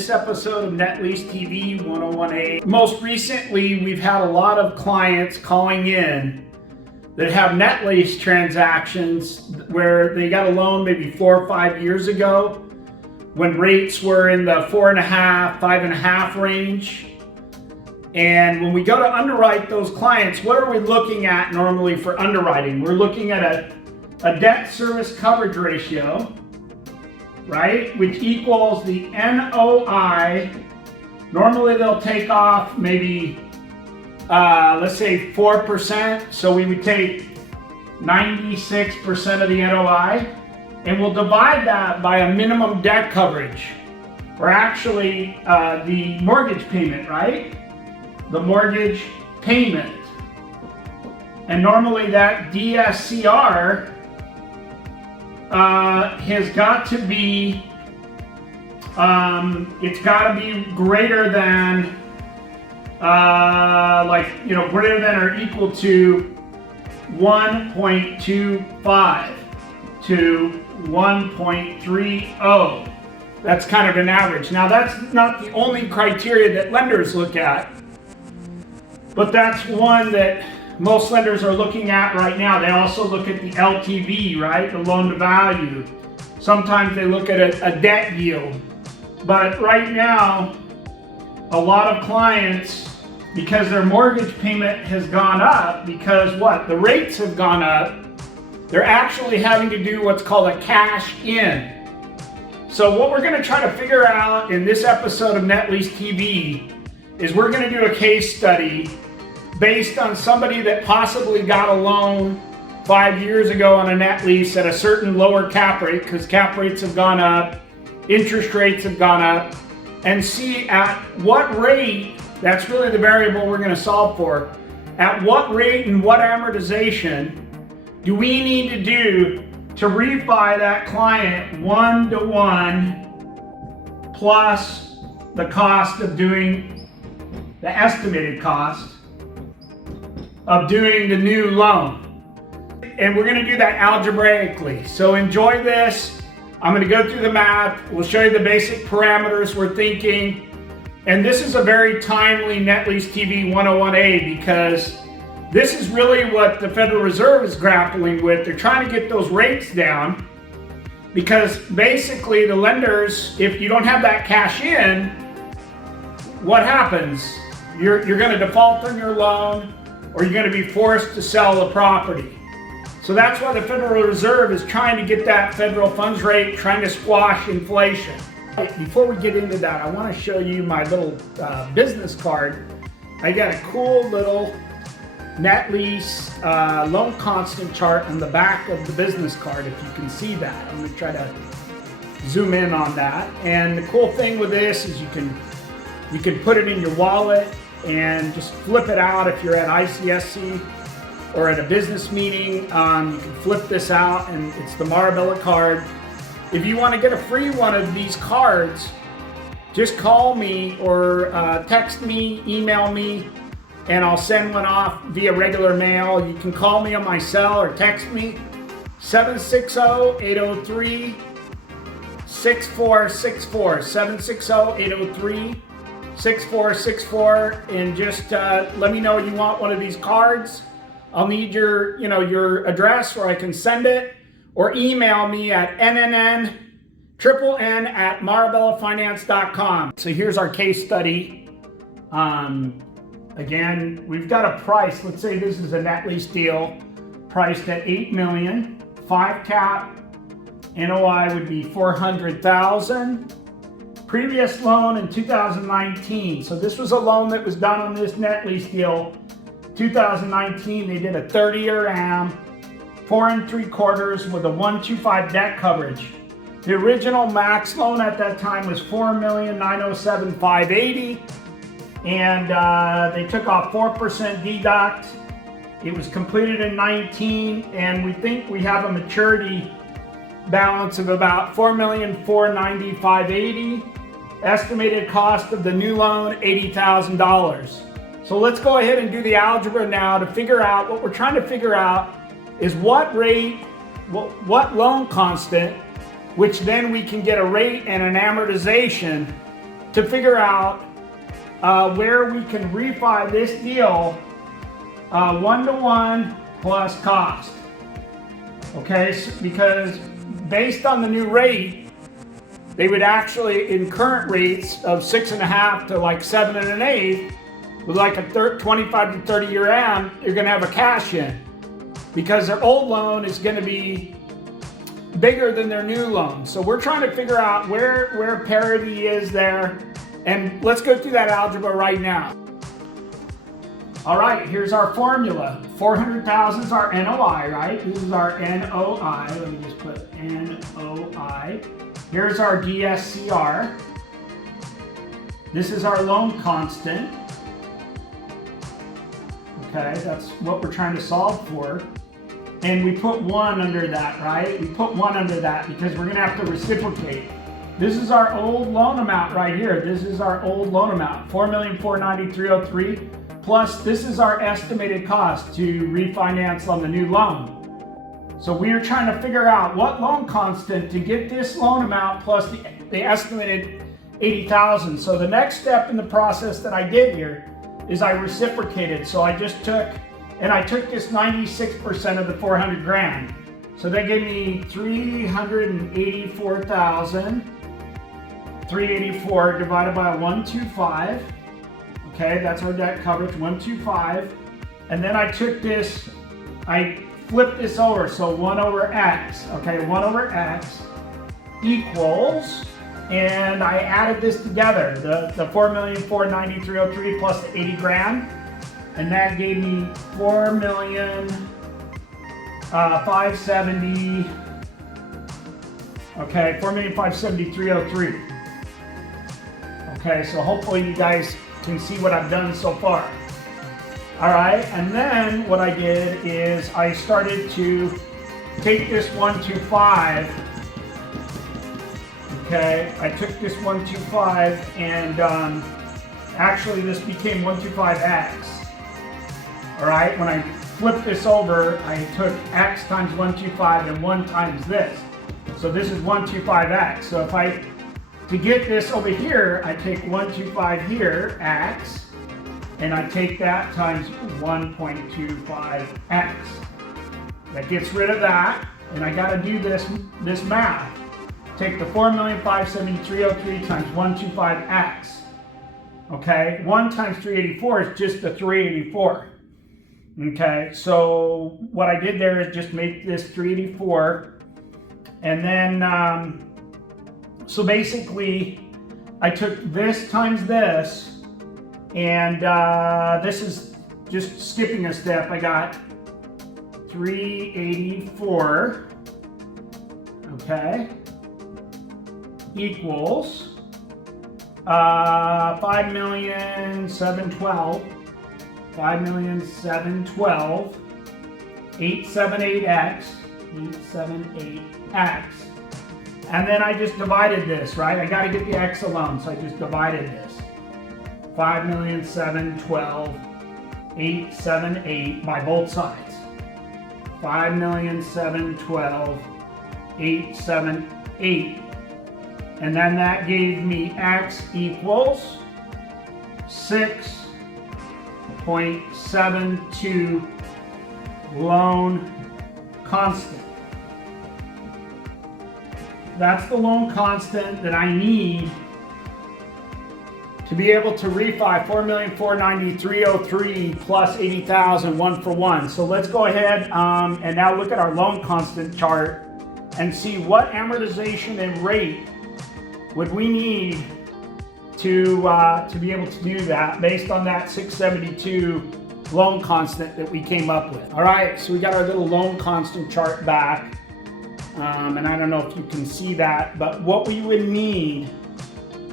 This episode of Net Lease TV 101A. Most recently, we've had a lot of clients calling in that have net lease transactions where they got a loan maybe 4 or 5 years ago when rates were in the 4.5, 5.5 range. And when we go to underwrite those clients, what are we looking at normally for underwriting? We're looking at a debt service coverage ratio, right, which equals the NOI. Normally they'll take off maybe, let's say 4%. So we would take 96% of the NOI, and we'll divide that by a minimum debt coverage, or actually the mortgage payment, right? The mortgage payment. And normally that DSCR has got to be, it's got to be greater than, greater than or equal to 1.25 to 1.30. That's kind of an average. Now that's not the only criteria that lenders look at, but that's one that most lenders are looking at right now. They also look at the LTV, right? The loan to value. Sometimes they look at a debt yield. But right now, a lot of clients, because their mortgage payment has gone up, because what? The rates have gone up, they're actually having to do what's called a cash in. So what we're gonna try to figure out in this episode of Net Lease TV is we're gonna do a case study based on somebody that possibly got a loan 5 years ago on a net lease at a certain lower cap rate, because cap rates have gone up, interest rates have gone up, and see at what rate, that's really the variable we're going to solve for, at what rate and what amortization do we need to do to refi that client 1-to-1 plus the cost of doing, the estimated cost of doing the new loan. And we're gonna do that algebraically. So enjoy this. I'm gonna go through the math. We'll show you the basic parameters we're thinking. And this is a very timely Net Lease TV 101A, because this is really what the Federal Reserve is grappling with. They're trying to get those rates down, because basically the lenders, if you don't have that cash in, what happens? You're gonna default on your loan, or you're going to be forced to sell the property. So that's why the Federal Reserve is trying to get that federal funds rate, trying to squash inflation. Before we get into that, I want to show you my little business card. I got a cool little net lease loan constant chart on the back of the business card, if you can see that. I'm going to try to zoom in on that. And the cool thing with this is you can put it in your wallet and just flip it out. If you're at ICSC or at a business meeting, you can flip this out, and it's the Marabella card. If you want to get a free one of these cards, just call me or text me, email me, and I'll send one off via regular mail. You can call me on my cell or text me, 760-803-6464, 760-803-6464, and just let me know you want one of these cards. I'll need your address where I can send it, or email me at nn@marabellafinance.com. So here's our case study. Again, we've got a price. Let's say this is a net lease deal priced at $8 million, 5 cap, NOI would be $400,000. Previous loan in 2019. So this was a loan that was done on this net lease deal 2019. They did a 30-year AM, 4 3/4 with a 125 debt coverage. The original max loan at that time was $4,907,580, and they took off 4% deduct. It was completed in 19, and we think we have a maturity balance of about $4,490,580. Estimated cost of the new loan, $80,000. So let's go ahead and do the algebra now to figure out, what we're trying to figure out is what rate, what loan constant, which then we can get a rate and an amortization to figure out where we can refi this deal 1-to-1 plus cost. Okay, because based on the new rate, they would actually, in current rates of 6.5 to like 7 1/8, with like a 25 to 30 year AM, you're going to have a cash in because their old loan is going to be bigger than their new loan. So we're trying to figure out where parity is there, and let's go through that algebra right now. All right, here's our formula. 400,000 is our NOI, right? This is our NOI. Let me just put NOI. Here's our DSCR. This is our loan constant. Okay, that's what we're trying to solve for. And we put 1 under that, right? We put 1 under that because we're gonna have to reciprocate. This is our old loan amount right here. This is our old loan amount, $4,493,03, plus this is our estimated cost to refinance on the new loan. So we are trying to figure out what loan constant to get this loan amount plus the estimated 80,000. So the next step in the process that I did here is I reciprocated. So I just took this 96% of the 400 grand. So that gave me 384,384 divided by 125. Okay, that's our debt coverage, 125. And then I took this, I flipped this over, so 1 over x. Okay, 1 over x equals, and I added this together, the 4,493,03 plus the 80 grand, and that gave me 4,570,000. Okay, 4,573,03. Okay, so hopefully you guys can see what I've done so far. All right, and then what I did is I started to take this 125. Okay, I took this 125 and actually this became 125x. All right, when I flipped this over, I took x times 125 and 1 times this. So this is 125x. So to get this over here, I take 125 here, x, and I take that times 1.25x. That gets rid of that, and I gotta do this math. Take the 4,573,03 times 125x. Okay, 1 times 384 is just the 384. Okay, so what I did there is just make this 384, and then so basically I took this times this, and this is just skipping a step. I got 384, okay, equals 5,712,878x, and then I just divided this, right? I got to get the x alone, so I just divided this. 5,712,878 by both sides. 5,712,878. And then that gave me x equals 6.72 loan constant. That's the loan constant that I need to be able to refi 4,493,03 plus 80,000 1 for 1. So let's go ahead and now look at our loan constant chart and see what amortization and rate would we need to be able to do that based on that 672 loan constant that we came up with. All right, so we got our little loan constant chart back. And I don't know if you can see that, but what we would need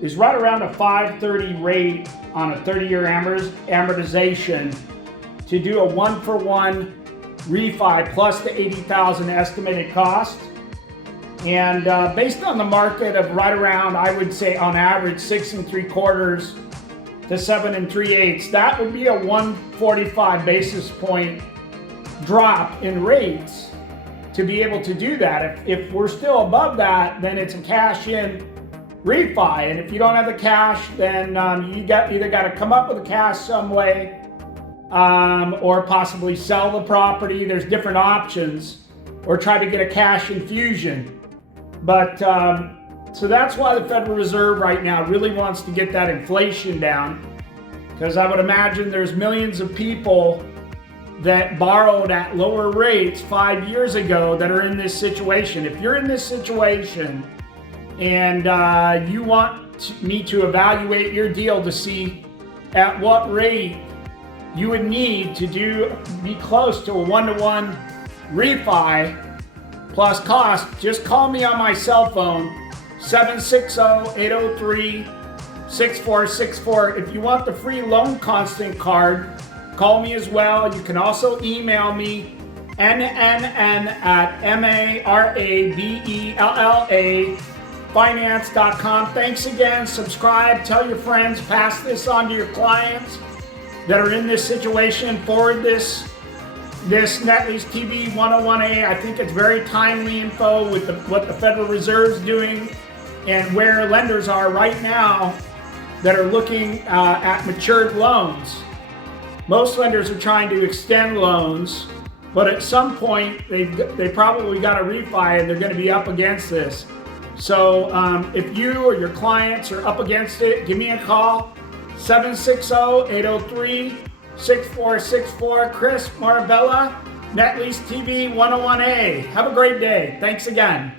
is right around a 530 rate on a 30-year amortization to do a 1 for 1 refi plus the 80,000 estimated cost. And based on the market of right around, I would say on average 6 3/4 to 7 3/8, that would be a 145 basis point drop in rates to be able to do that. If we're still above that, then it's a cash in refi. And if you don't have the cash, then you either got to come up with the cash some way, or possibly sell the property. There's different options, or try to get a cash infusion. But so that's why the Federal Reserve right now really wants to get that inflation down, because I would imagine there's millions of people that borrowed at lower rates 5 years ago that are in this situation. If you're in this situation and you want me to evaluate your deal to see at what rate you would need to be close to a 1-to-1 refi plus cost, just call me on my cell phone, 760-803-6464. If you want the free loan constant card, call me as well. You can also email me, nnn@marabella finance.com. Thanks again. Subscribe, tell your friends, pass this on to your clients that are in this situation. Forward this Net Lease TV 101A. I think it's very timely info with what the Federal Reserve is doing and where lenders are right now that are looking at matured loans. Most lenders are trying to extend loans, but at some point they probably got a refi and they're going to be up against this. So if you or your clients are up against it, give me a call, 760-803-6464. Chris Marabella, Net Lease TV 101A. Have a great day. Thanks again.